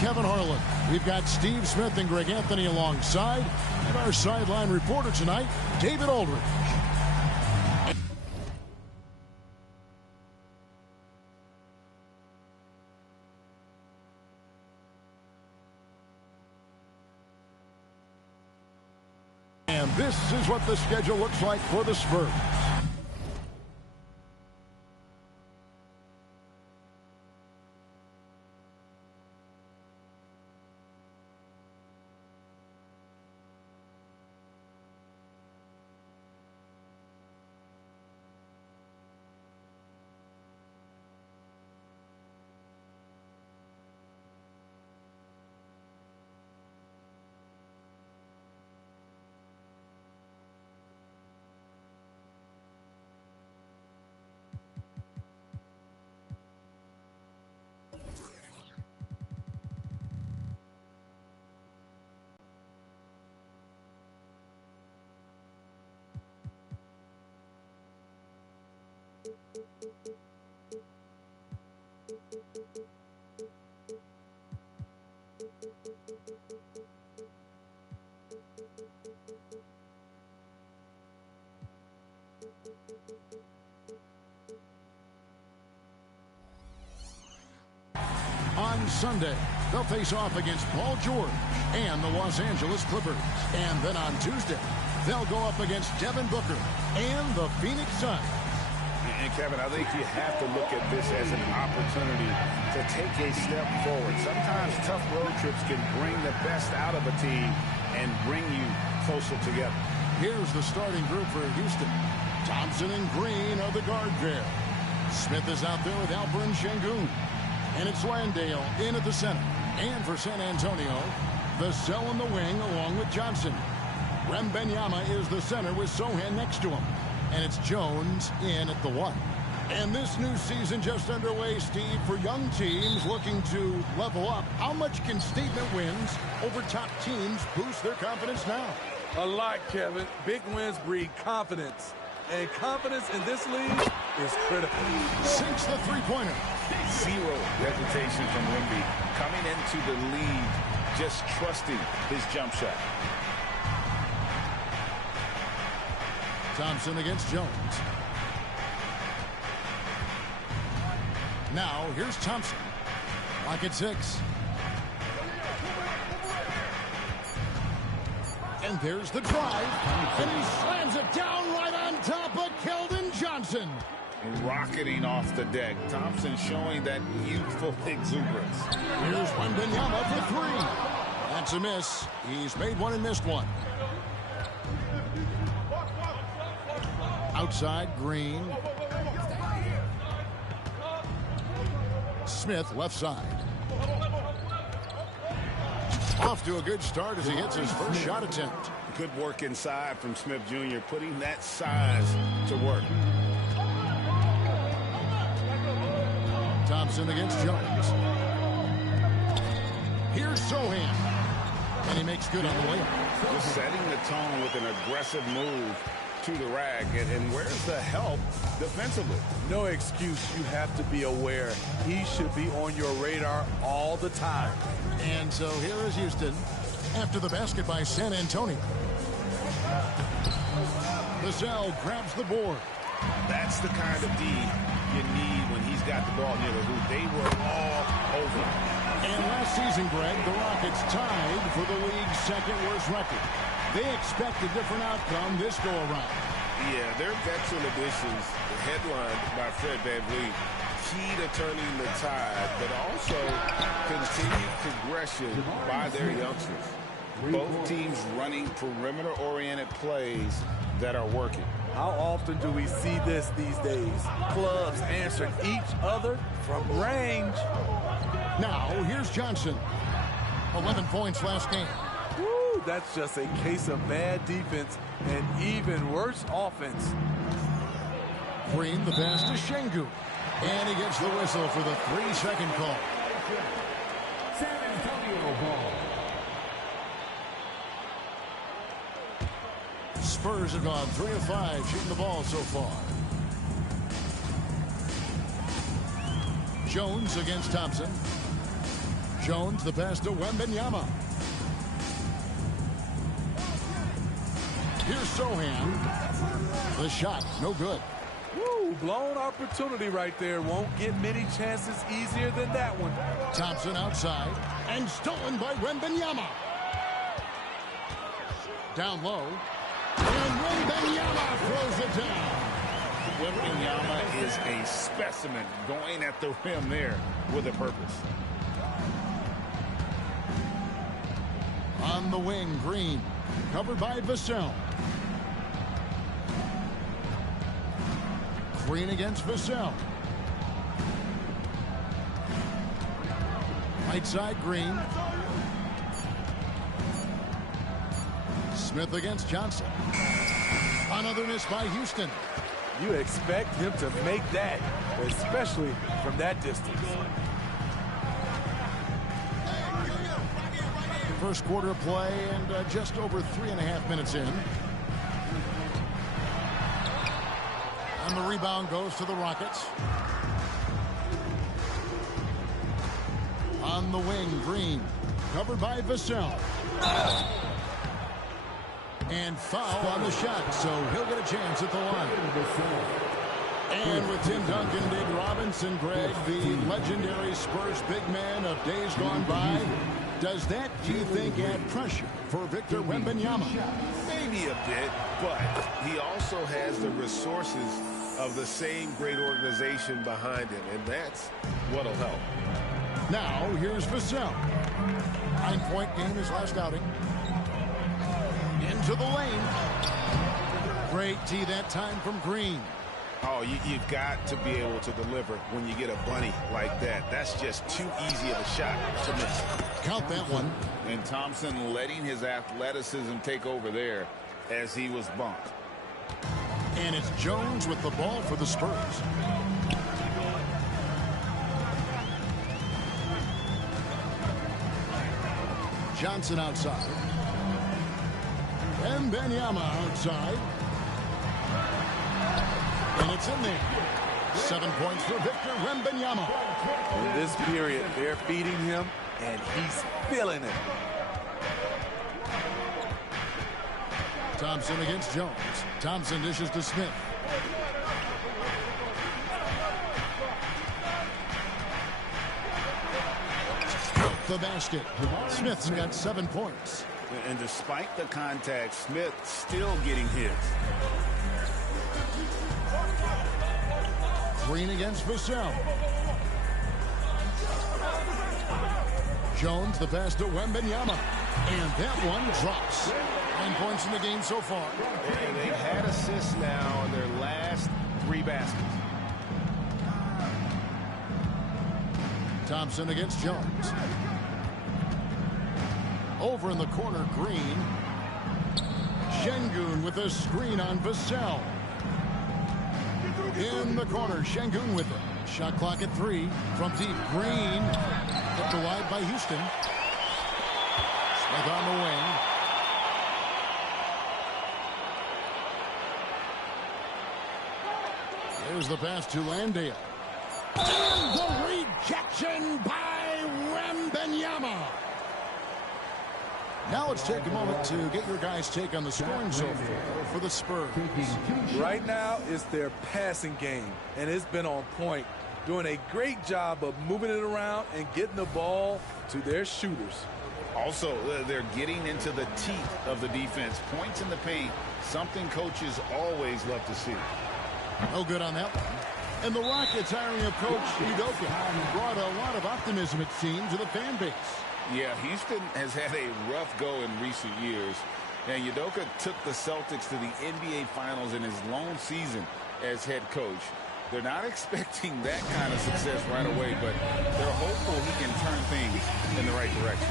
Kevin Harlan. We've got Steve Smith and Greg Anthony alongside. And our sideline reporter tonight, David Aldridge. And this is what the schedule looks like for the Spurs. On Sunday, they'll face off against Paul George and the Los Angeles Clippers. And then on Tuesday, they'll go up against Devin Booker and the Phoenix Suns. And Kevin, I think you have to look at this as an opportunity to take a step forward. Sometimes tough road trips can bring the best out of a team and bring you closer together. Here's the starting group for Houston. Thompson and Green are the guard pair. Smith is out there with Alperen Sengun. And it's Landale in at the center. And for San Antonio, Vassell in the wing along with Johnson. Wembanyama is the center with Sohan next to him. And it's Jones in at the 1. And this new season just underway, Steve, for young teams looking to level up. How much can statement wins over top teams boost their confidence now? A lot, Kevin. Big wins breed confidence. And confidence in this league is critical. Sinks the three-pointer. Zero hesitation from Wemby. Coming into the lead, just trusting his jump shot. Thompson against Jones. Now, here's Thompson. Lock at 6. And there's the drive. And he slams it down right on top of Keldon Johnson. Rocketing off the deck. Thompson showing that youthful exuberance. Here's Wembanyama for 3. That's a miss. He's made one and missed one. Outside, Green. Smith, left side. Off to a good start as he hits his first shot attempt. Good work inside from Smith Jr., putting that size to work. Thompson against Jones. Here's Sohan. And he makes good on the way up. Just setting the tone with an aggressive move to the rack. And where's the help defensively? No excuse. You have to be aware. He should be on your radar all the time. And so here is Houston after the basket by San Antonio. Vassell grabs the board. That's the kind of D you need when he's got the ball near the hoop. They were all over. And last season, Greg, the Rockets tied for the league's second worst record. They expect a different outcome this go-around. Yeah, their veteran additions, headlined by Fred VanVleet, key to turning the tide, but also continued progression by their youngsters. Both teams running perimeter-oriented plays that are working. How often do we see this these days? Clubs answering each other from range. Now, here's Johnson. 11 points last game. Woo, that's just a case of bad defense and even worse offense. Green, the pass to Sengun. And he gets the whistle for the 3-second call. San Antonio ball. Spurs have gone 3 of 5 shooting the ball so far. Jones against Thompson. Jones, the pass to Wembanyama. Here's Sohan. The shot, no good. Woo, blown opportunity right there. Won't get many chances easier than that one. Thompson outside, and stolen by Wembanyama. Down low, and Wembanyama throws it down. Wembanyama is a specimen going at the rim there with a purpose. On the wing, Green, covered by Vassell. Green against Vassell. Right side, Green. Smith against Johnson. Another miss by Houston. You expect him to make that, especially from that distance. First quarter of play and just over 3.5 minutes in. And the rebound goes to the Rockets. On the wing, Green, covered by Vassell. And foul on the shot, so he'll get a chance at the line. And with Tim Duncan, Dave Robinson, Greg, the legendary Spurs big man of days gone by, does that, do you think, add pressure for Victor Wembanyama? Maybe a bit, but he also has the resources of the same great organization behind him, and that's what'll help. Now, here's Vassell. 9-point game his last outing. Into the lane. Great tee that time from Green. Oh, you've got to be able to deliver when you get a bunny like that. That's just too easy of a shot to miss. Count that one. And Thompson letting his athleticism take over there as he was bumped. And it's Jones with the ball for the Spurs. Johnson outside. And Wembanyama outside. And it's in there. 7 points for Victor Wembanyama. In this period, they're feeding him, and he's feeling it. Thompson against Jones. Thompson dishes to Smith. The basket. Smith's got 7 points. And despite the contact, Smith still getting hits. Green against Vassell. Jones, the pass to Wembanyama. And that one drops. 9 points in the game so far. And they've had assists now on their last 3 baskets. Thompson against Jones. Over in the corner, Green. Şengün with a screen on Vassell. In the corner, Şengün with it. Shot clock at 3. From deep, Green. Kept wide by Houston. Smith on the wing. There's the pass to Landale. And the rejection by Wembanyama. Now let's take a moment to get your guys' take on the scoring so far for the Spurs. Right now, it's their passing game, and it's been on point. Doing a great job of moving it around and getting the ball to their shooters. Also, they're getting into the teeth of the defense. Points in the paint, something coaches always love to see. No good on that one. And the Rockets hiring of Coach Udoka brought a lot of optimism, it seems, to the fan base. Yeah, Houston has had a rough go in recent years. And Udoka took the Celtics to the NBA Finals in his lone season as head coach. They're not expecting that kind of success right away, but they're hopeful he can turn things in the right direction.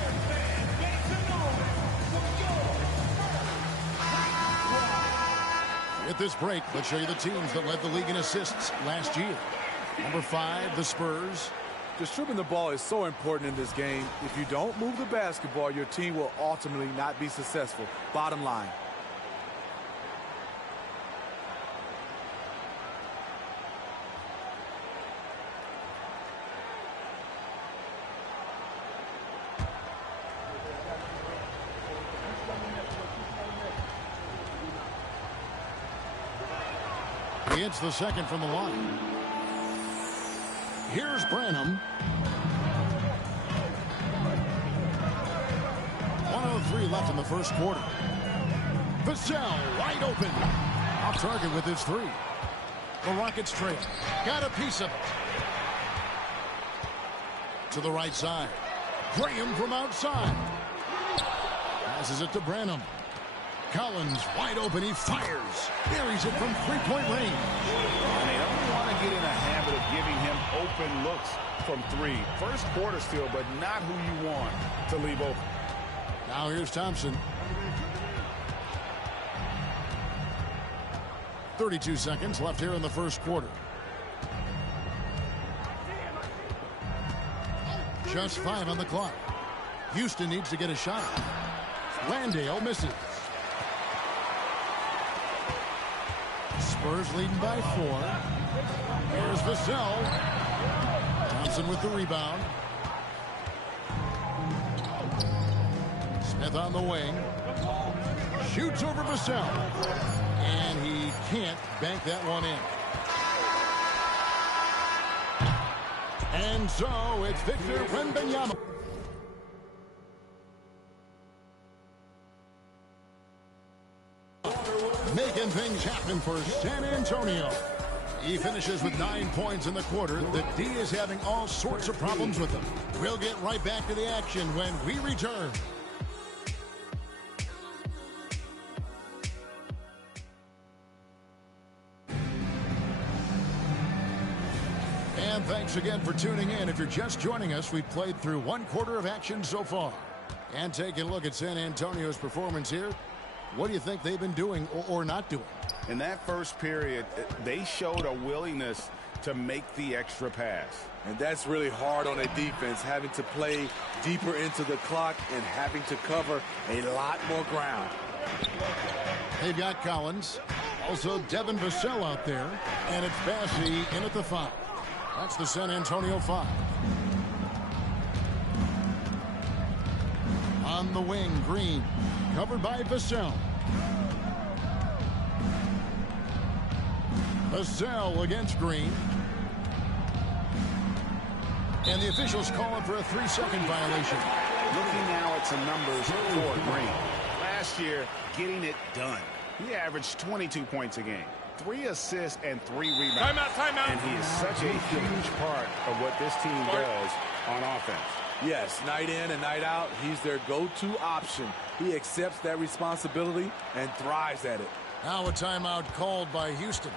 At this break, let's show you the teams that led the league in assists last year. Number 5, the Spurs. Distributing the ball is so important in this game. If you don't move the basketball, your team will ultimately not be successful. Bottom line. He hits the second from the line. Here's Branham. 1:03 left in the first quarter. Vassell wide open. Off target with his three. The Rockets trail. Got a piece of it. To the right side. Graham from outside. Passes it to Branham. Collins wide open. He fires. Buries it from three-point range. And they don't want to get in a habit of giving him open looks from three. First quarter still, but not who you want to leave open. Now here's Thompson. 32 seconds left here in the first quarter. Just 5 on the clock. Houston needs to get a shot. Landale misses. Spurs leading by 4. Here's Vassell. Thompson with the rebound. Smith on the wing. Shoots over Vassell. And he can't bank that one in. And so it's Victor Wembanyama. Making things happen for San Antonio. He finishes with 9 points in the quarter. The D is having all sorts of problems with him. We'll get right back to the action when we return. And thanks again for tuning in. If you're just joining us, we've played through 1 quarter of action so far. And taking a look at San Antonio's performance here. What do you think they've been doing or not doing? In that first period, they showed a willingness to make the extra pass. And that's really hard on a defense, having to play deeper into the clock and having to cover a lot more ground. They've got Collins. Also Devin Vassell out there. And it's Bassey in at the 5. That's the San Antonio 5. On the wing, Green. Covered by Vassell. Vassell against Green. And the officials calling for a 3-second violation. Looking now at some numbers for Green. Last year, getting it done. He averaged 22 points a game, 3 assists and 3 rebounds. Timeout. And he is such a huge part of what this team does on offense. Yes, night in and night out, he's their go-to option. He accepts that responsibility and thrives at it. Now a timeout called by Houston.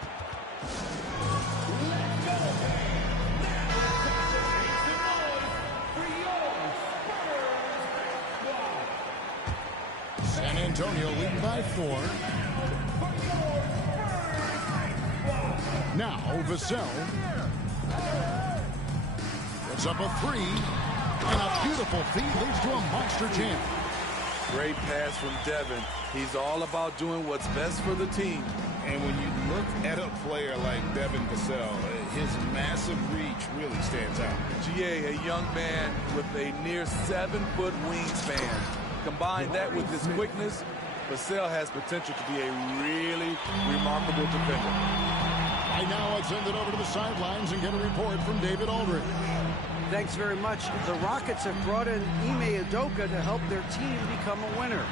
San Antonio leading by 4. Now Vassell puts up a 3. And a beautiful feed leads to a monster jam. Great pass from Devin. He's all about doing what's best for the team. And when you look at a player like Devin Vassell, his massive reach really stands out. GA, a young man with a near 7-foot wingspan. Combine that with his quickness, Vassell has potential to be a really remarkable defender. Right now, let's send it over to the sidelines and get a report from David Aldridge. Thanks very much. The Rockets have brought in Ime Udoka to help their team become a winner.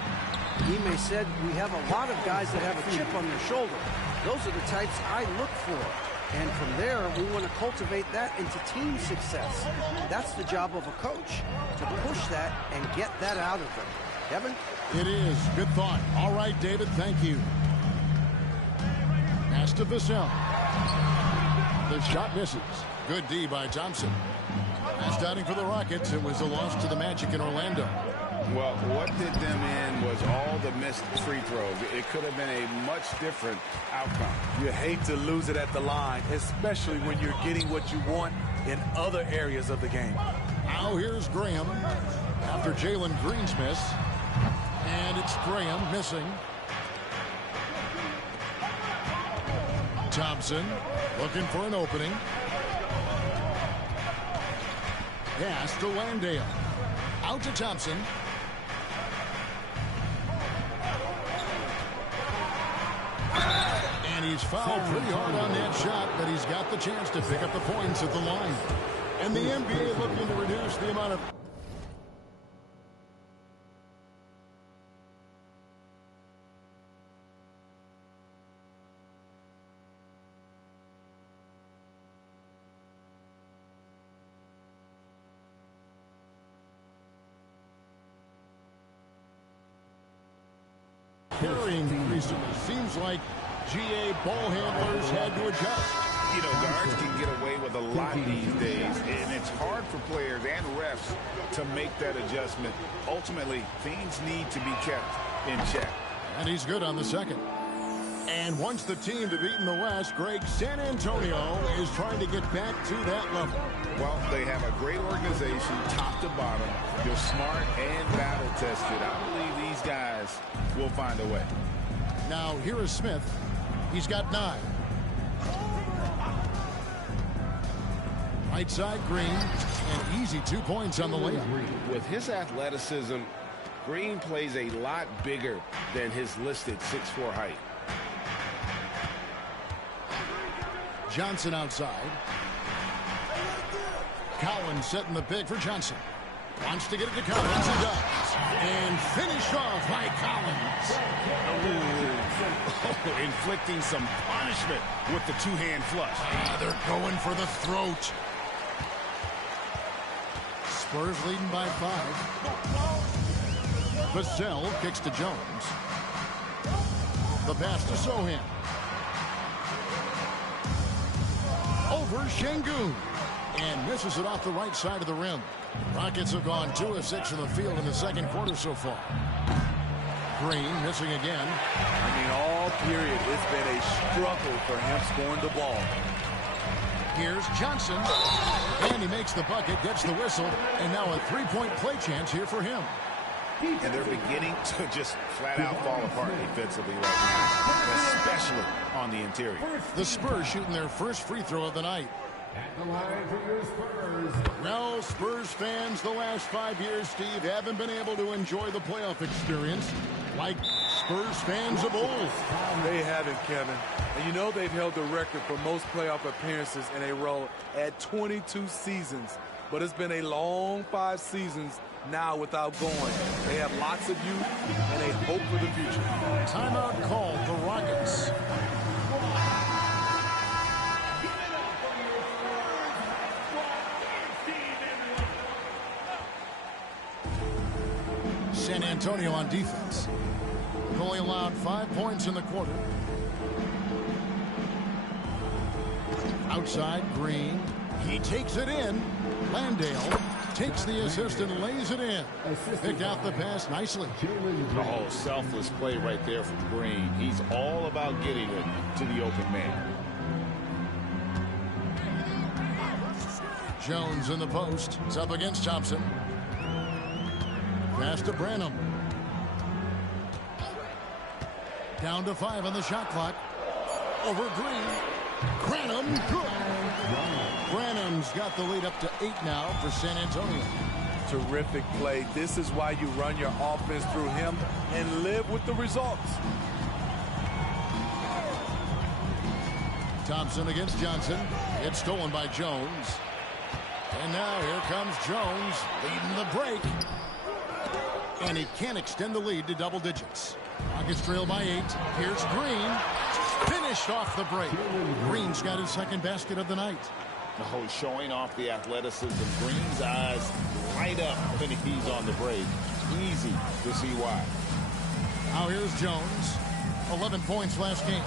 Ime said, we have a lot of guys that have a chip on their shoulder. Those are the types I look for. And from there, we want to cultivate that into team success. That's the job of a coach, to push that and get that out of them. Kevin? It is. Good thought. All right, David, thank you. Pass to Vassell. The shot misses. Good D by Thompson. Last outing for the Rockets, it was a loss to the Magic in Orlando. Well, what did them in was all the missed free throws. It could have been a much different outcome. You hate to lose it at the line, especially when you're getting what you want in other areas of the game. Now here's Graham after Jalen Green's miss. And it's Graham missing. Thompson looking for an opening. Pass to Landale. Out to Thompson. And he's fouled pretty hard on that shot, but he's got the chance to pick up the points at the line. And the NBA looking to reduce the amount of... carrying recently. Seems like GA ball handlers had to adjust. You know, guards can get away with a lot these days, and it's hard for players and refs to make that adjustment. Ultimately, things need to be kept in check. And he's good on the second. And once the team to beat in the West, Greg, San Antonio is trying to get back to that level. Well, they have a great organization, top to bottom. They're smart and battle-tested. I believe these guys will find a way. Now, here is Smith. He's got 9. Right side, Green. And easy 2 points on the layup. With his athleticism, Green plays a lot bigger than his listed 6'4" height. Johnson outside. Collins setting the pick for Johnson. Wants to get it to Collins. He does. And finished off by Collins. Oh, inflicting some punishment with the two-hand flush. They're going for the throat. Spurs leading by 5. Vassell kicks to Jones. The pass to Sohan. Over Şengün. And misses it off the right side of the rim. Rockets have gone 2 of 6 from the field in the second quarter so far. Green missing again. I mean, all period, it's been a struggle for him scoring the ball. Here's Johnson. And he makes the bucket, gets the whistle, and now a three-point play chance here for him. And they're beginning to just flat out fall apart defensively right now, especially on the interior. The Spurs shooting their first free throw of the night. At the line for your Spurs. Well, Spurs fans, the last 5 years, Steve, haven't been able to enjoy the playoff experience like Spurs fans of old. They haven't, Kevin. And you know they've held the record for most playoff appearances in a row at 22 seasons. But it's been a long 5 seasons now without going. They have lots of youth and a hope for the future. Timeout called the Rockets. San Antonio on defense. Only allowed 5 points in the quarter. Outside, Green. He takes it in. Landale takes the assist and lays it in. Picked out the pass nicely. Oh, selfless play right there from Green. He's all about getting it to the open man. Jones in the post. It's up against Thompson. Pass to Branham. Down to 5 on the shot clock. Over Green. Branham, good. Branham's got the lead up to 8 now for San Antonio. Terrific play. This is why you run your offense through him and live with the results. Thompson against Johnson. It's stolen by Jones. And now here comes Jones leading the break. And he can't extend the lead to double digits. Rockets trail by 8. Here's Green. Finished off the break. Green's got his second basket of the night. Oh, showing off the athleticism. Green's eyes light up when he's on the break. Easy to see why. Now here's Jones. 11 points last game.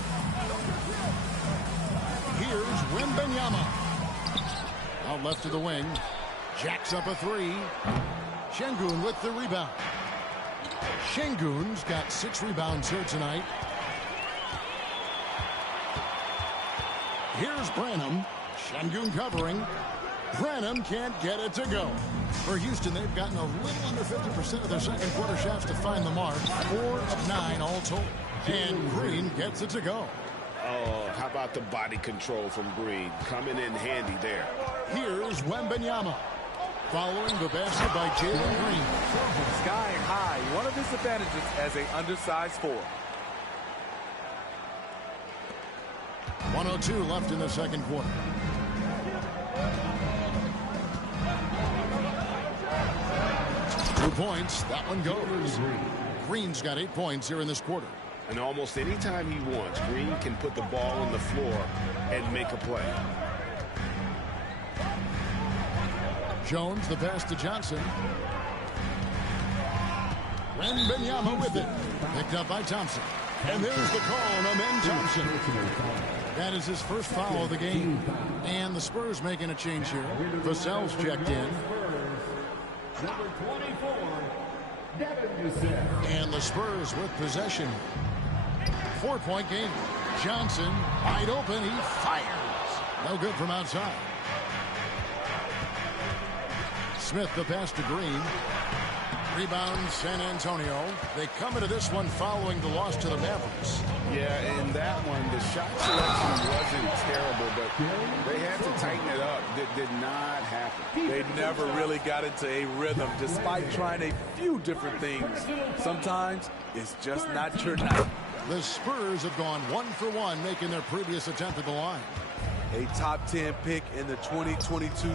Here's Wembanyama. Out left to the wing. Jacks up a 3. Şengün with the rebound. Şengün's got 6 rebounds here tonight. Here's Branham. Şengün covering. Branham can't get it to go. For Houston, they've gotten a little under 50% of their second quarter shots to find the mark. 4 of 9 all told. And Green gets it to go. Oh, how about the body control from Green? Coming in handy there. Here's Wembanyama. Following the basket by Jalen Green. Sky high. One of his advantages as an undersized 4. 1:02 left in the second quarter. Points. That one goes. Green's got 8 points here in this quarter. And almost any time he wants, Green can put the ball on the floor and make a play. Jones, the pass to Johnson. Wembanyama with it. Picked up by Thompson. And there's the call on Amen Thompson. That is his first foul of the game. And the Spurs making a change here. Vassell's checked in. Number 24, Devin And the Spurs with possession. 4-point game. Johnson wide open. He fires. No good from outside. Smith the pass to Green. Rebound San Antonio. They come into this one following the loss to the Mavericks. Yeah, in that one, the shot selection wasn't terrible, but they had to tighten it up. That did not happen. They never really got into a rhythm, despite trying a few different things. Sometimes it's just not your night. The Spurs have gone 1 for 1, making their previous attempt at the line. A top 10 pick in the 2022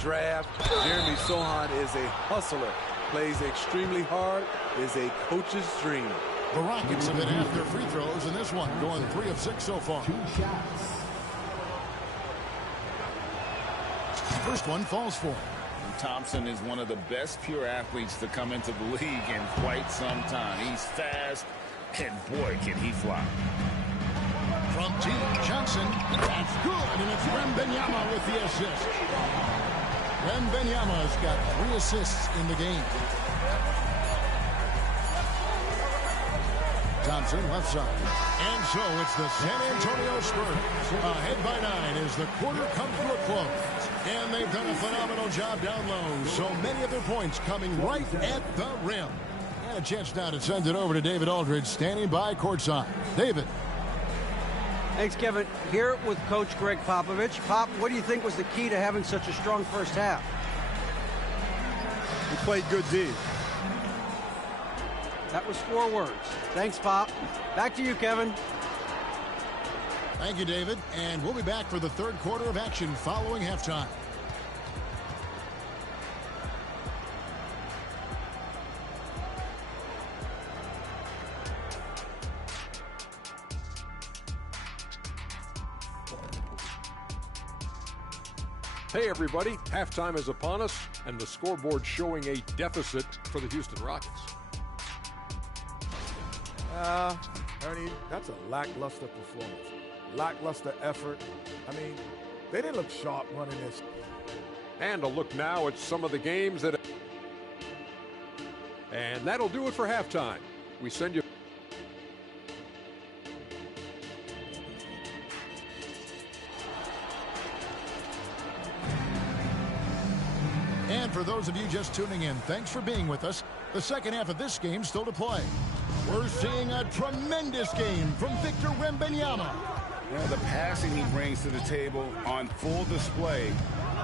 draft. Jeremy Sohan is a hustler. Plays extremely hard, is a coach's dream. The Rockets have hit half their free throws in this one, going 3 of 6 so far. 2 shots. First one falls for him. Thompson is one of the best pure athletes to come into the league in quite some time. He's fast, and boy, can he fly. From T. Johnson, that's good, and it's Wembanyama with the assist. Wembanyama's got 3 assists in the game. Thompson left side. And so it's the San Antonio Spurs ahead by 9 as the quarter comes to a close. And they've done a phenomenal job down low. So many of their points coming right at the rim. And a chance now to send it over to David Aldridge standing by courtside. David. Thanks, Kevin. Here with Coach Greg Popovich. Pop, what do you think was the key to having such a strong first half? We played good D. That was 4 words. Thanks, Pop. Back to you, Kevin. Thank you, David. And we'll be back for the third quarter of action following halftime. Hey everybody, halftime is upon us, and the scoreboard showing a deficit for the Houston Rockets. Ernie, that's a lackluster performance. Lackluster effort. I mean, they didn't look sharp running this. And a look now at some of the games that... And that'll do it for halftime. We send you... And for those of you just tuning in, thanks for being with us. The second half of this game still to play. We're seeing a tremendous game from Victor Wembanyama. Yeah, the passing he brings to the table on full display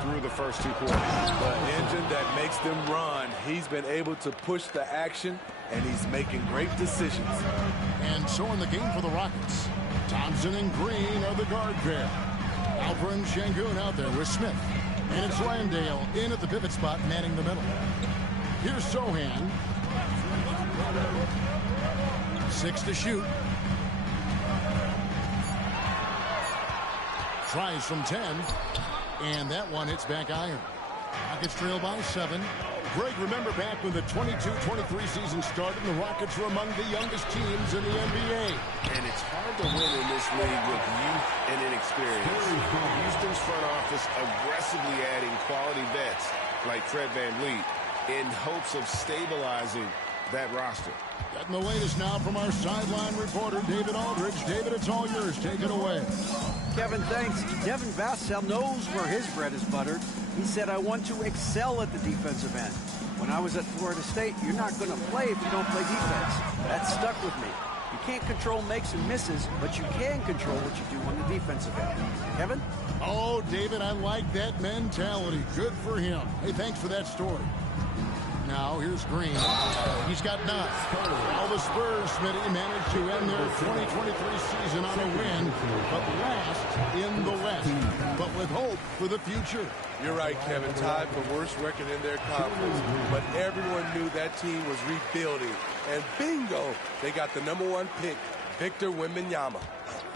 through the first 2 quarters. The engine that makes them run. He's been able to push the action, and he's making great decisions. And so in the game for the Rockets, Thompson and Green are the guard pair. Alperen Sengun out there with Smith. And it's Landale in at the pivot spot, manning the middle. Here's Sohan. 6 to shoot. Tries from 10. And that one hits back iron. Rockets trail by 7. Greg, remember back when the 22-23 season started, the Rockets were among the youngest teams in the NBA. And it's hard to win in this league with youth and inexperience. Houston's front office aggressively adding quality vets like Fred VanVleet in hopes of stabilizing that roster. Getting the latest now from our sideline reporter, David Aldridge. David, it's all yours. Take it away. Kevin, thanks. Devin Vassell knows where his bread is buttered. He said, I want to excel at the defensive end. When I was at Florida State, you're not going to play if you don't play defense. That stuck with me. You can't control makes and misses, but you can control what you do on the defensive end. Kevin? Oh, David, I like that mentality. Good for him. Hey, thanks for that story. Now here's Green. He's got 9. All the Spurs, Smitty, managed to end their 2023 season on a win, but last in the West, but with hope for the future. You're right, Kevin. Tied for worst record in their conference, but everyone knew that team was rebuilding. And bingo, they got the #1 pick, Victor Wembanyama.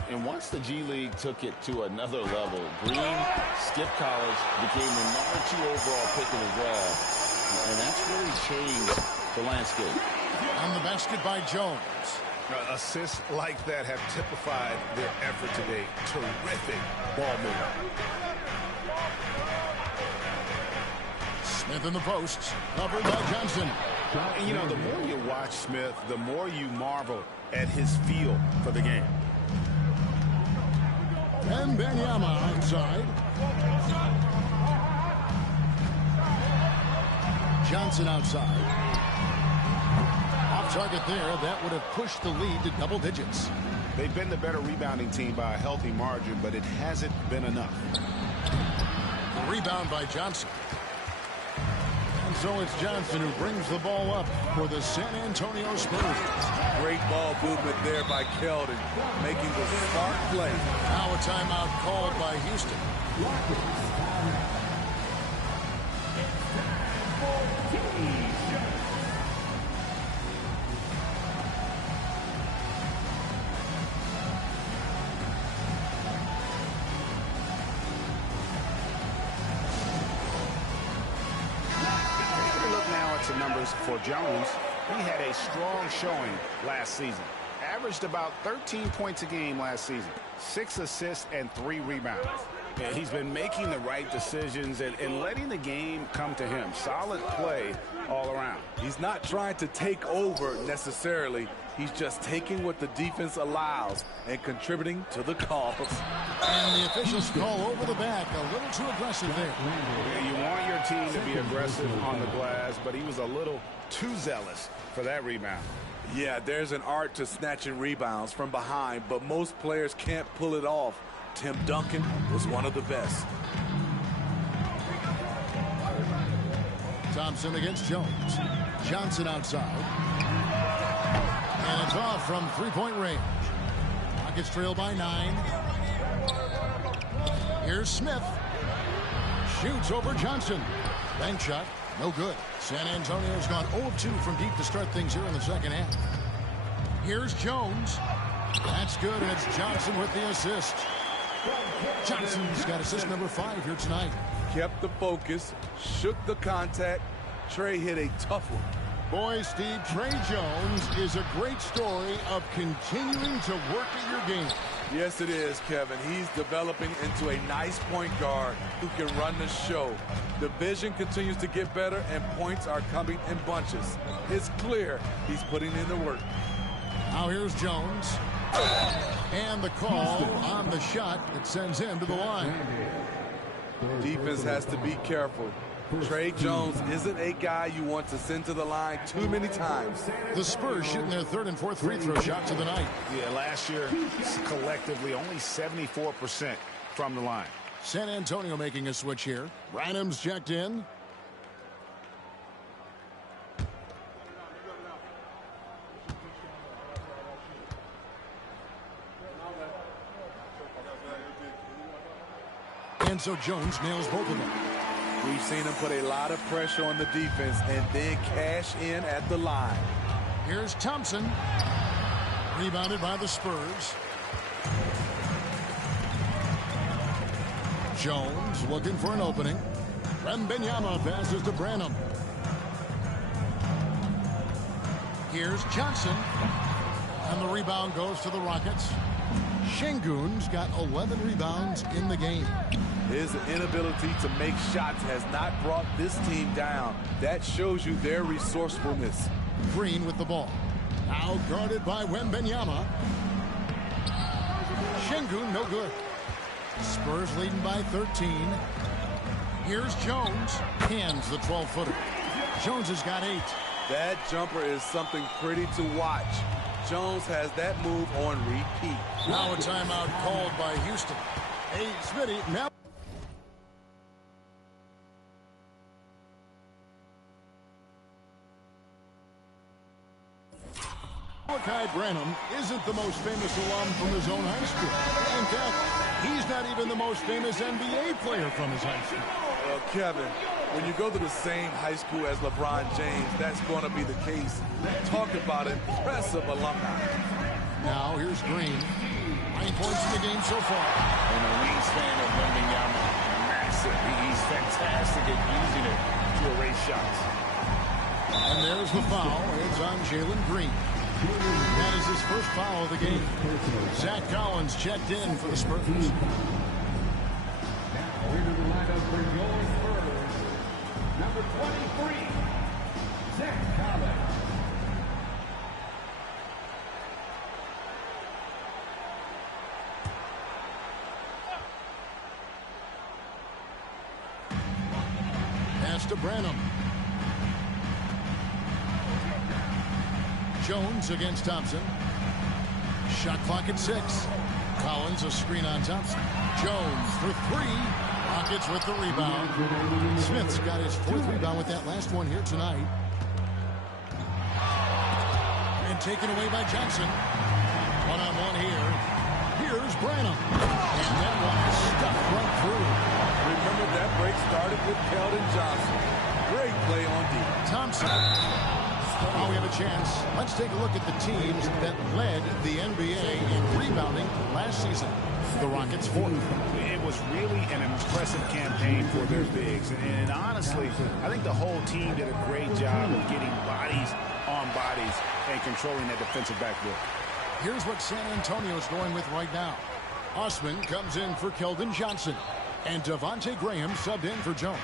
And once the G League took it to another level, Green skipped college, became the #2 overall pick in the draft. And that's really changed the landscape. On the basket by Jones. Assists like that have typified their effort today. Terrific ball movement. Smith in the post, covered by Johnson. And, you know, the more you watch Smith, the more you marvel at his feel for the game. And Wembanyama outside. Johnson outside. Off target there. That would have pushed the lead to double digits. They've been the better rebounding team by a healthy margin, but it hasn't been enough. The rebound by Johnson. And so it's Johnson who brings the ball up for the San Antonio Spurs. Great ball movement there by Keldon, making the smart play. Now a timeout called by Houston. Some numbers for Jones. He had a strong showing last season. Averaged about 13 points a game last season. 6 assists and 3 rebounds. And he's been making the right decisions and letting the game come to him. Solid play all around. He's not trying to take over necessarily. He's just taking what the defense allows and contributing to the cause. And the officials call over the back. A little too aggressive there. You want your team to be aggressive on the glass, but he was a little too zealous for that rebound. Yeah, there's an art to snatching rebounds from behind, but most players can't pull it off. Tim Duncan was one of the best. Thompson against Jones. Johnson outside. And it's off from three-point range. Rockets trail by 9. Here's Smith. Shoots over Johnson. Bank shot. No good. San Antonio's gone 0 of 2 from deep to start things here in the second half. Here's Jones. That's good, and it's Johnson with the assist. Johnson's got assist number 5 here tonight. Kept the focus, shook the contact. Trey hit a tough one. Boy, Steve, Trey Jones is a great story of continuing to work at your game. Yes, it is, Kevin. He's developing into a nice point guard who can run the show. The vision continues to get better, and points are coming in bunches. It's clear he's putting in the work. Now here's Jones. And the call on the shot that sends him to the line. Defense has to be careful. Trey Jones isn't a guy you want to send to the line too many times. The Spurs shooting their 3rd and 4th free throw shots of the night. Yeah, last year, collectively, only 74% from the line. San Antonio making a switch here. Branham's checked in. And so Jones nails both of them. We've seen him put a lot of pressure on the defense and then cash in at the line. Here's Thompson. Rebounded by the Spurs. Jones looking for an opening. Wembanyama passes to Branham. Here's Johnson. And the rebound goes to the Rockets. Şengün's got 11 rebounds in the game. His inability to make shots has not brought this team down. That shows you their resourcefulness. Green with the ball. Now guarded by Wembanyama. Şengün no good. Spurs leading by 13. Here's Jones. Hands the 12-footer. Jones has got 8. That jumper is something pretty to watch. Jones has that move on repeat. Now a timeout called by Houston. Hey, Smitty, now. Malachi Branham isn't the most famous alum from his own high school. In fact, he's not even the most famous NBA player from his high school. Well, Kevin, when you go to the same high school as LeBron James, that's going to be the case. Talk about impressive alumni. Now, here's Green. 9 points in the game so far. And the wingspan of Wembanyama, massive. He's fantastic at using it to erase shots. And there's the foul. It's on Jalen Green. That is his first foul of the game. Zach Collins checked in for the Spurs. Now into the lineup for your Spurs, number 23, Zach Collins. Pass to Branham. Jones against Thompson. Shot clock at 6. Collins a screen on Thompson. Jones for 3. Rockets with the rebound. Smith's got his 4th rebound with that last one here tonight. And taken away by Johnson. One-on-one here. Here's Branham. And that one is stuffed right through. Remember that break started with Keldon Johnson. Great play on D. Thompson. Now we have a chance. Let's take a look at the teams that led the NBA in rebounding last season. The Rockets 4th. It was really an impressive campaign for their bigs. And honestly, I think the whole team did a great job of getting bodies on bodies and controlling that defensive backboard. Here's what San Antonio's going with right now. Osman comes in for Keldon Johnson. And Devontae Graham subbed in for Jones.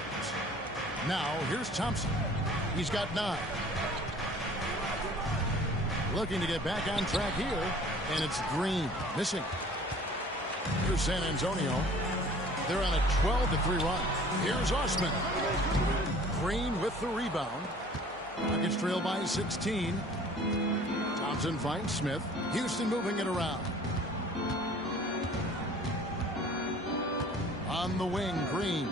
Now, here's Thompson. He's got 9. Looking to get back on track here, and it's Green missing. Here's San Antonio. They're on a 12-3 run. Here's Osman. Green with the rebound. Rockets trail by 16. Thompson finds Smith. Houston moving it around. On the wing, Green.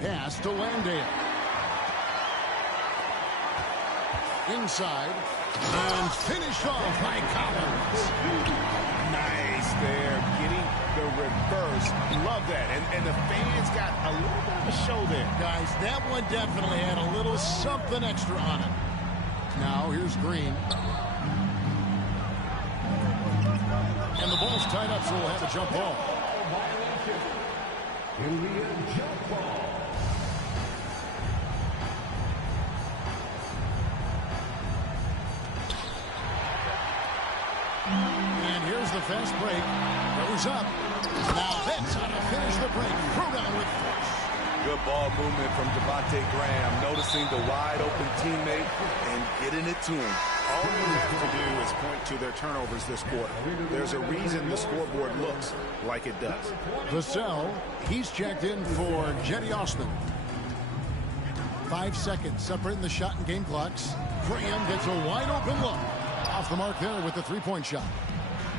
Pass to Landale. Inside, and finished off by Collins. Nice there, getting the reverse. Love that. And the fans got a little bit of a show there. Guys, that one definitely had a little something extra on it. Now, here's Green. And the ball's tied up, so we'll have a jump ball. It'll be a jump ball. And here's the fast break. Goes up. Now that's how to finish the break. Throw down with force. Good ball movement from Devontae Graham, noticing the wide-open teammate and getting it to him. All you have to do is point to their turnovers this quarter. There's a reason the scoreboard looks like it does. Vassell, he's checked in for Jetty Osman. 5 seconds separating the shot and game clocks. Graham gets a wide-open look. Off the mark there with the three-point shot.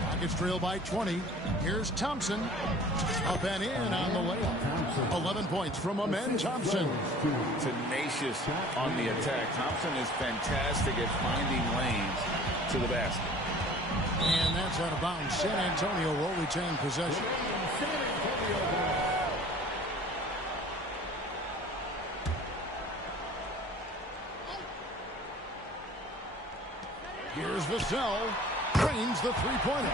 Rockets trail by 20. Here's Thompson. Up and in on the layup. 11 points from Amen Thompson. Tenacious on the attack. Thompson is fantastic at finding lanes to the basket. And that's out of bounds. San Antonio will retain possession. Here's Vassell. Drains the three-pointer.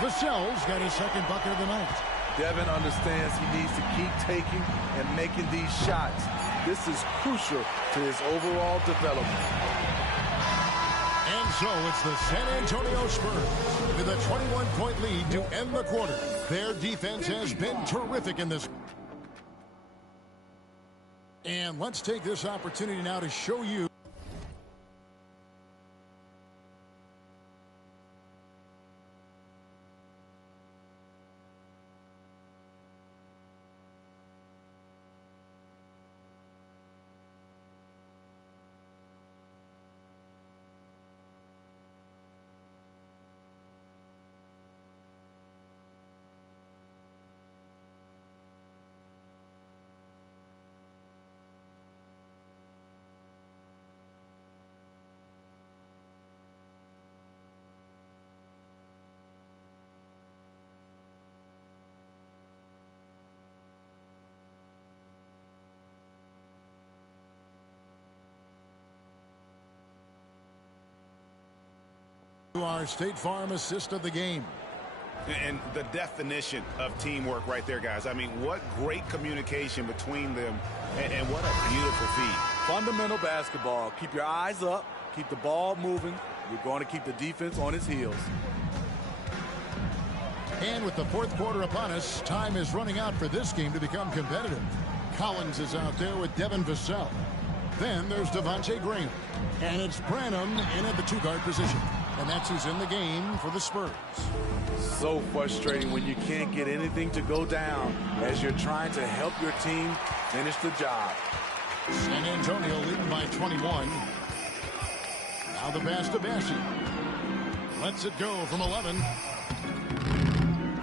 Vassell's got his second bucket of the night. Devin understands he needs to keep taking and making these shots. This is crucial to his overall development. And so it's the San Antonio Spurs with a 21-point lead to end the quarter. Their defense has been terrific in this. And let's take this opportunity now to show you Our State Farm assist of the game. And the definition of teamwork right there, guys. I mean, what great communication between them, and what a beautiful feed. Fundamental basketball. Keep your eyes up. Keep the ball moving. You're going to keep the defense on its heels. And with the fourth quarter upon us, time is running out for this game to become competitive. Collins is out there with Devin Vassell. Then there's Devontae Graham. And it's Branham in at the two-guard position. And that's who's in the game for the Spurs. So frustrating when you can't get anything to go down as you're trying to help your team finish the job. San Antonio leading by 21. Now the pass to Bassi. Lets it go from 11.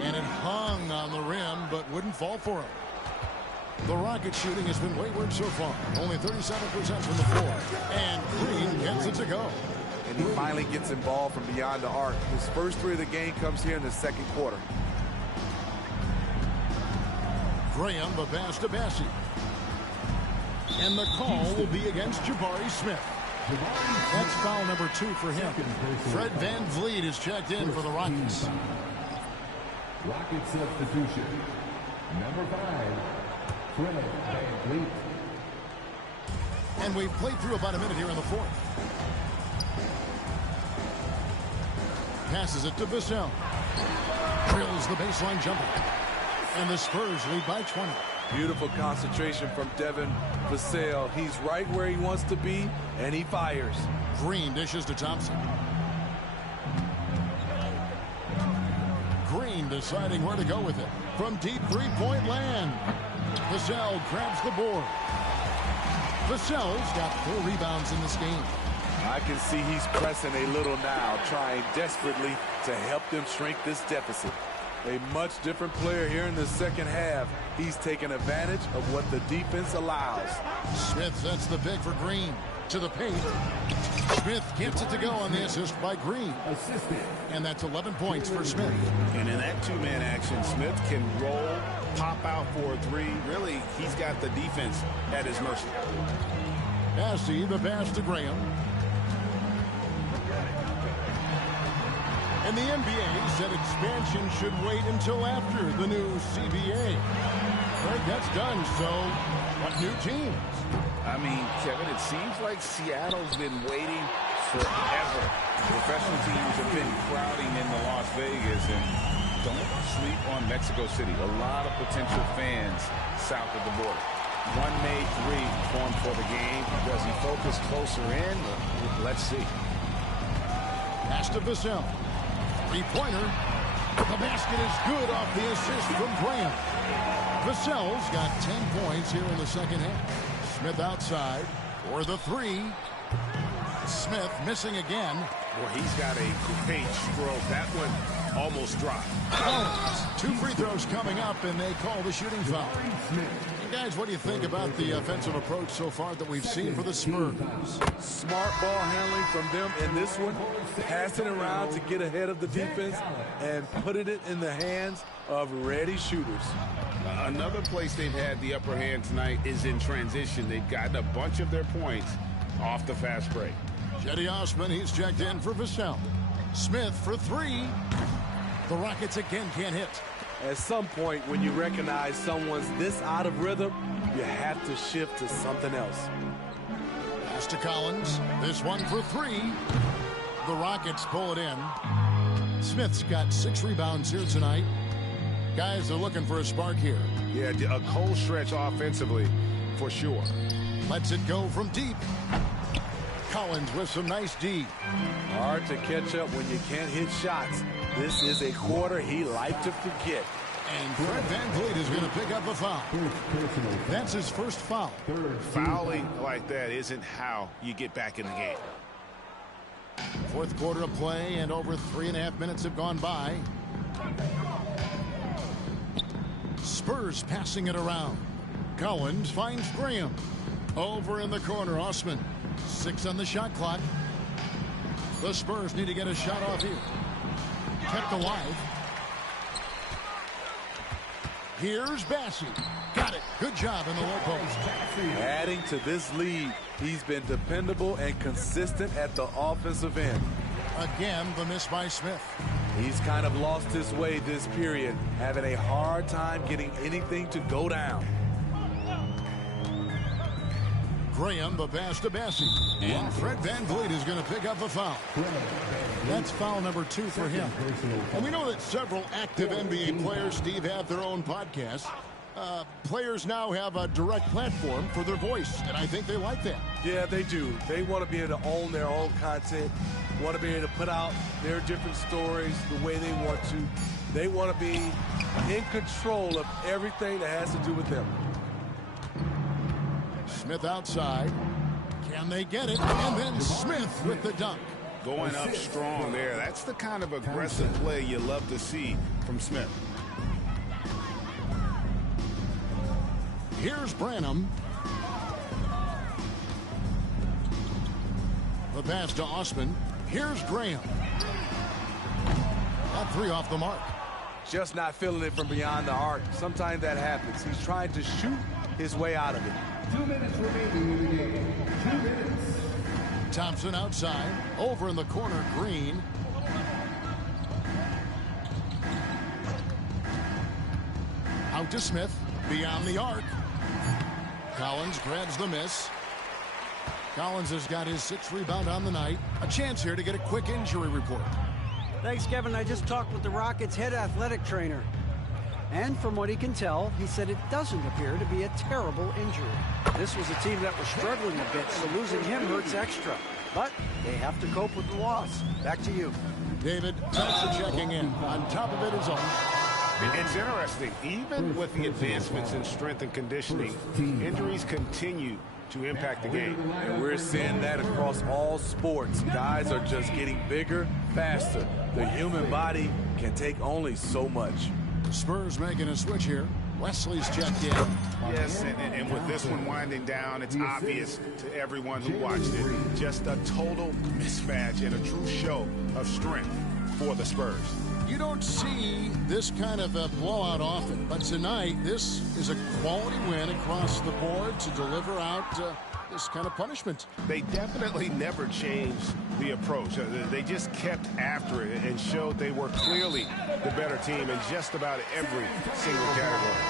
And it hung on the rim, but wouldn't fall for him. The Rocket shooting has been wayward so far. Only 37% from the floor. And Green gets it to go. And he finally gets involved from beyond the arc. His first three of the game comes here in the second quarter. Graham, the pass to Bassi. And the call will be against Jabari Smith. That's foul number 2 for him. Fred VanVleet is checked in for the Rockets. Rocket substitution. Number 5, Fred VanVleet. And we've played through about a minute here in the fourth. Passes it to Vassell. Drills the baseline jumper. And the Spurs lead by 20. Beautiful concentration from Devin Vassell. He's right where he wants to be, and he fires. Green dishes to Thompson. Green deciding where to go with it. From deep three-point land. Vassell grabs the board. Vassell's got 4 rebounds in this game. I can see he's pressing a little now, trying desperately to help them shrink this deficit. A much different player here in the second half. He's taking advantage of what the defense allows. Smith sets the pick for Green. To the paint. Smith gets it to go on the assist by Green. And that's 11 points for Smith. And in that two-man action, Smith can roll, pop out for a 3. Really, he's got the defense at his mercy. Bassi, the pass to Graham. And the NBA said expansion should wait until after the new CBA. Right, that's done, so what new teams? I mean, Kevin, it seems like Seattle's been waiting forever. Professional teams have been crowding into Las Vegas, and don't sleep on Mexico City. A lot of potential fans south of the border. One made 3 formed for the game. Does he focus closer in? Let's see. Pass to Vassell. Three-pointer. The basket is good off the assist from Graham. Vassell's got 10 points here in the second half. Smith outside for the 3. Smith missing again. Well, he's got a great stroke. That one almost dropped. Oh, 2 free throws coming up, and they call the shooting foul. And guys, what do you think about the offensive approach so far that we've seen for the Spurs? Smart ball handling from them in this one. Passing around to get ahead of the defense and putting it in the hands of ready shooters. Another place they've had the upper hand tonight is in transition. They've gotten a bunch of their points off the fast break. Cedi Osman, he's checked in for Vassell. Smith for 3. The Rockets again can't hit. At some point, when you recognize someone's this out of rhythm, you have to shift to something else. Pass to Collins. This one for 3. The Rockets pull it in. Smith's got 6 rebounds here tonight. Guys are looking for a spark here. Yeah, a cold stretch offensively for sure. Lets it go from deep. Collins with some nice D. Hard to catch up when you can't hit shots. This is a quarter he liked to forget. And Fred VanVleet is going to pick up a foul. That's his first foul. Fouling like that isn't how you get back in the game. Fourth quarter of play, and over 3.5 minutes have gone by. Spurs passing it around. Collins finds Graham. Over in the corner, Osman. 6 on the shot clock. The Spurs need to get a shot off here. Kept alive. Here's Bassi. Got it. Good job in the low post. Adding to this lead, he's been dependable and consistent at the offensive end. Again, the miss by Smith. He's kind of lost his way this period, having a hard time getting anything to go down. Graham, the pass to Bessie. And Fred VanVleet is going to pick up a foul. That's foul number 2 for him. And we know that several active NBA players, Steve, have their own podcasts. Players now have a direct platform for their voice, and I think they like that. Yeah, they do. They want to be able to own their own content, want to be able to put out their different stories the way they want to. They want to be in control of everything that has to do with them. Smith outside. Can they get it? And then Smith with the dunk. Going up strong there. That's the kind of aggressive play you love to see from Smith. Here's Branham. The pass to Osman. Here's Graham. That 3 off the mark. Just not feeling it from beyond the arc. Sometimes that happens. He's trying to shoot his way out of it. 2 minutes remaining in the game. 2 minutes. Thompson outside. Over in the corner, Green. Out to Smith. Beyond the arc. Collins grabs the miss. Collins has got his 6th rebound on the night. A chance here to get a quick injury report. Thanks, Kevin. I just talked with the Rockets' head athletic trainer. And from what he can tell, he said it doesn't appear to be a terrible injury. This was a team that was struggling a bit, so losing him hurts extra. But they have to cope with the loss. Back to you. David, thanks for checking in. On top of it is all. It's interesting. Even with the advancements in strength and conditioning, injuries continue to impact the game. And we're seeing that across all sports. Guys are just getting bigger, faster. The human body can take only so much. The Spurs making a switch here. Wesley's checked in. Yes, and with this one winding down, it's obvious to everyone who watched it. Just a total mismatch and a true show of strength for the Spurs. You don't see this kind of a blowout often, but tonight this is a quality win across the board to deliver out this kind of punishment. They definitely never changed the approach. They just kept after it and showed they were clearly the better team in just about every single category.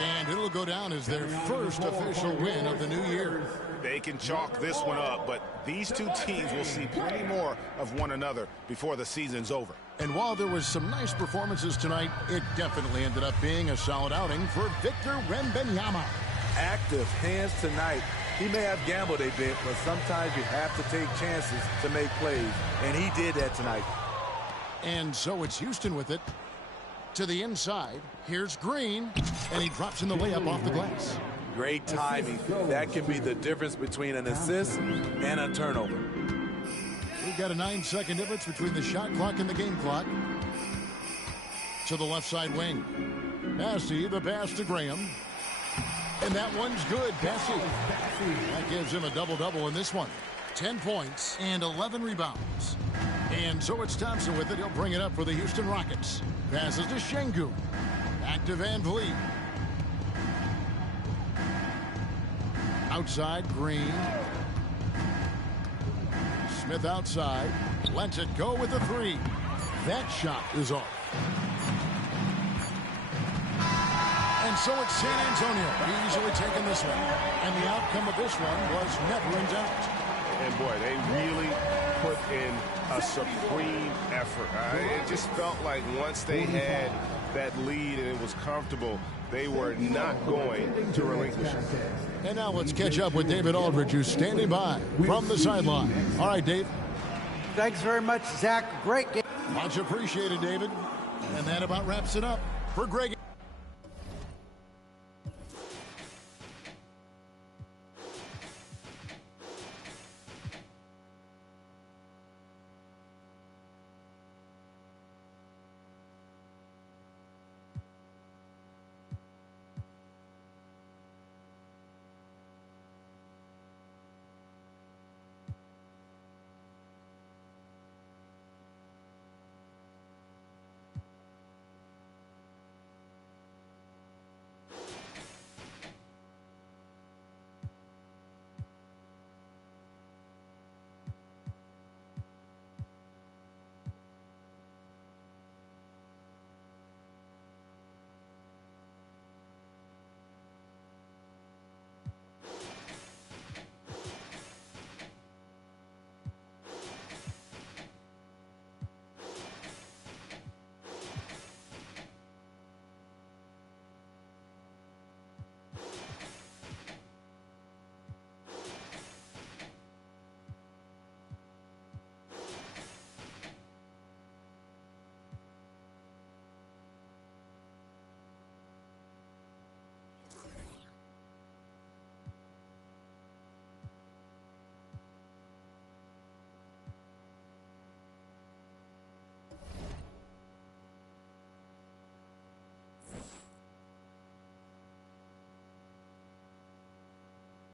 And it'll go down as their first official win of the new year. They can chalk this one up, but these two teams will see plenty more of one another before the season's over. And while there was some nice performances tonight, it definitely ended up being a solid outing for Victor Wembanyama. Active hands tonight. He may have gambled a bit, but sometimes you have to take chances to make plays, and he did that tonight. And so it's Houston with it. To the inside, here's Green, and he drops in the layup off the glass. Great timing. That can be the difference between an assist and a turnover. We've got a 9-second difference between the shot clock and the game clock. To the left side wing. Bessie, the pass to Graham. And that one's good. Bessie. That gives him a double-double in this one. 10 points and 11 rebounds. And so it's Thompson with it. He'll bring it up for the Houston Rockets. Passes to Şengün. Back to VanVleet. Outside, Green. Smith outside. Lets it go with the 3. That shot is off. And so it's San Antonio easily taking this one. And the outcome of this one was never in doubt. And boy, they really put in a supreme effort. It just felt like once they had that lead and it was comfortable, they were not going to relinquish it. And now let's catch up with David Aldridge, who's standing by from the sideline. All right, Dave. Thanks very much, Zach. Great game. Much appreciated, David. And that about wraps it up. For Greg